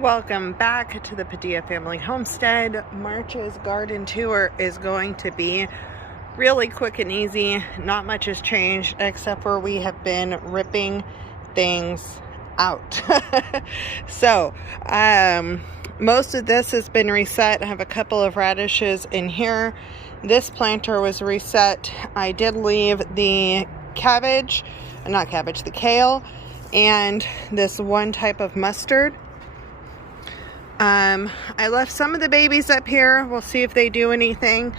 Welcome back to the Padilla Family Homestead. March's garden tour is going to be really quick and easy. Not much has changed except for we have been ripping things out. So most of this has been reset. I have a couple of radishes in here. This planter was reset. I did leave the the kale, and this one type of mustard. I left some of the babies up here. We'll see if they do anything.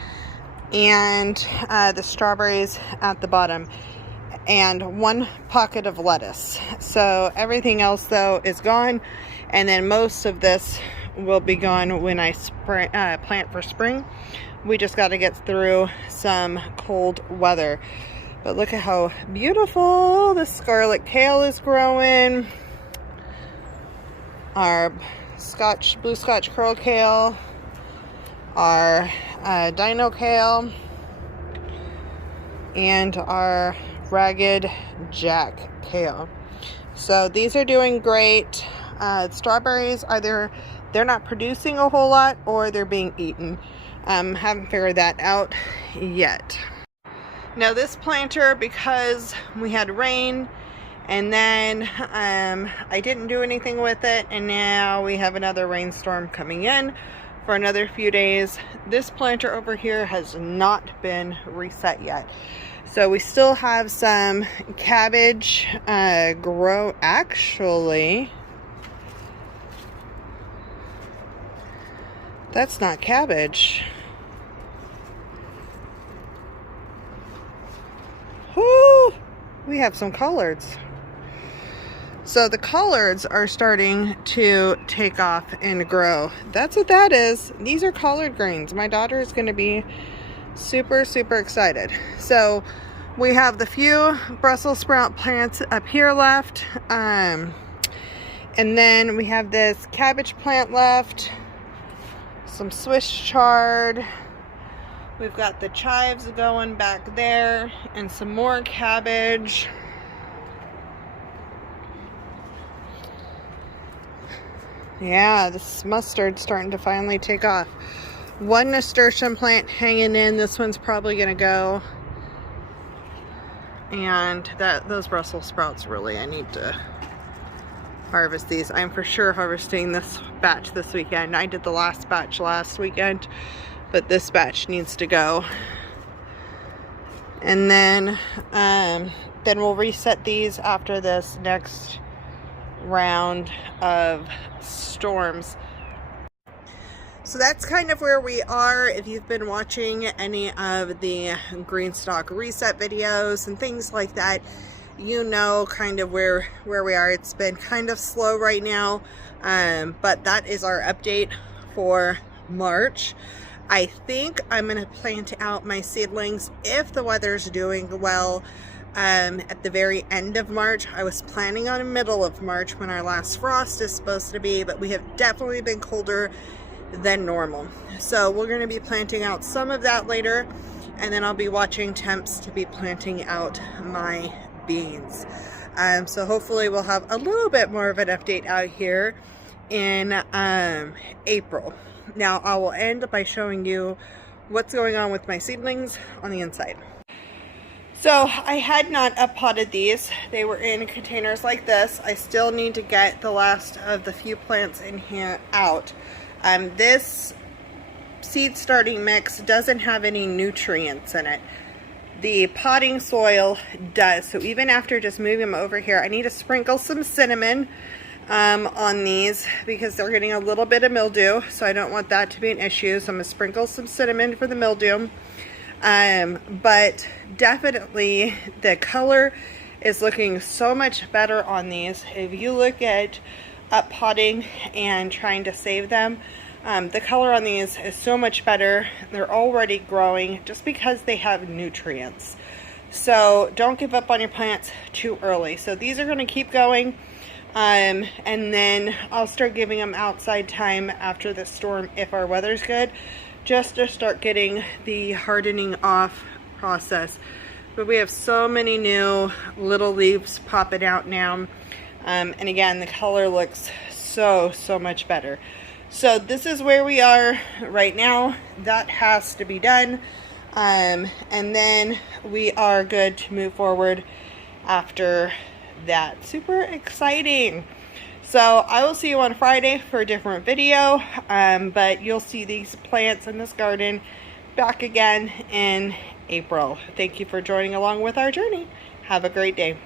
And the strawberries at the bottom. And one pocket of lettuce. So everything else though is gone. And then most of this will be gone when I plant for spring. We just got to get through some cold weather. But look at how beautiful the scarlet kale is growing. Our blue Scotch curl kale, our dino kale, and our ragged jack kale. So these are doing great. Strawberries, either they're not producing a whole lot or they're being eaten. Haven't figured that out yet. Now this planter, because we had rain and then I didn't do anything with it, and now we have another rainstorm coming in for another few days. This planter over here has not been reset yet. So we still have some cabbage grow. Actually, that's not cabbage. Whoo! We have some collards. So the collards are starting to take off and grow. That's what that is. These are collard greens. My daughter is going to be super excited. So we have the few Brussels sprout plants up here left. And then we have this cabbage plant left. Some Swiss chard. We've got the chives going back there. And some more cabbage. Yeah, this mustard's starting to finally take off. One nasturtium plant hanging in. This one's probably going to go. And those Brussels sprouts, really, I need to harvest these. I'm for sure harvesting this batch this weekend. I did the last batch last weekend, but this batch needs to go. And then we'll reset these after this next round of storms. So that's kind of where we are. If you've been watching any of the GreenStalk reset videos and things like that, you know kind of where we are. It's been kind of slow right now, but that is our update for March. I think I'm going to plant out my seedlings if the weather's doing well. At the very end of March. I was planning on the middle of March when our last frost is supposed to be, but we have definitely been colder than normal. So we're going to be planting out some of that later, and then I'll be watching temps to be planting out my beans. So hopefully we'll have a little bit more of an update out here in April. Now I will end by showing you what's going on with my seedlings on the inside. So I had not up-potted these. They were in containers like this. I still need to get the last of the few plants in here out. This seed starting mix doesn't have any nutrients in it. The potting soil does. So even after just moving them over here, I need to sprinkle some cinnamon on these because they're getting a little bit of mildew. So I don't want that to be an issue. So I'm going to sprinkle some cinnamon for the mildew. But definitely the color is looking so much better on these. If you look at up potting and trying to save them, the color on these is so much better. They're already growing just because they have nutrients. So don't give up on your plants too early. So these are going to keep going. And then I'll start giving them outside time after the storm if our weather's good, just to start getting the hardening off process. But we have so many new little leaves popping out now. And again, the color looks so much better. So this is where we are right now. That has to be done. And then we are good to move forward after that. Super exciting. So I will see you on Friday for a different video, but you'll see these plants in this garden back again in April. Thank you for joining along with our journey. Have a great day.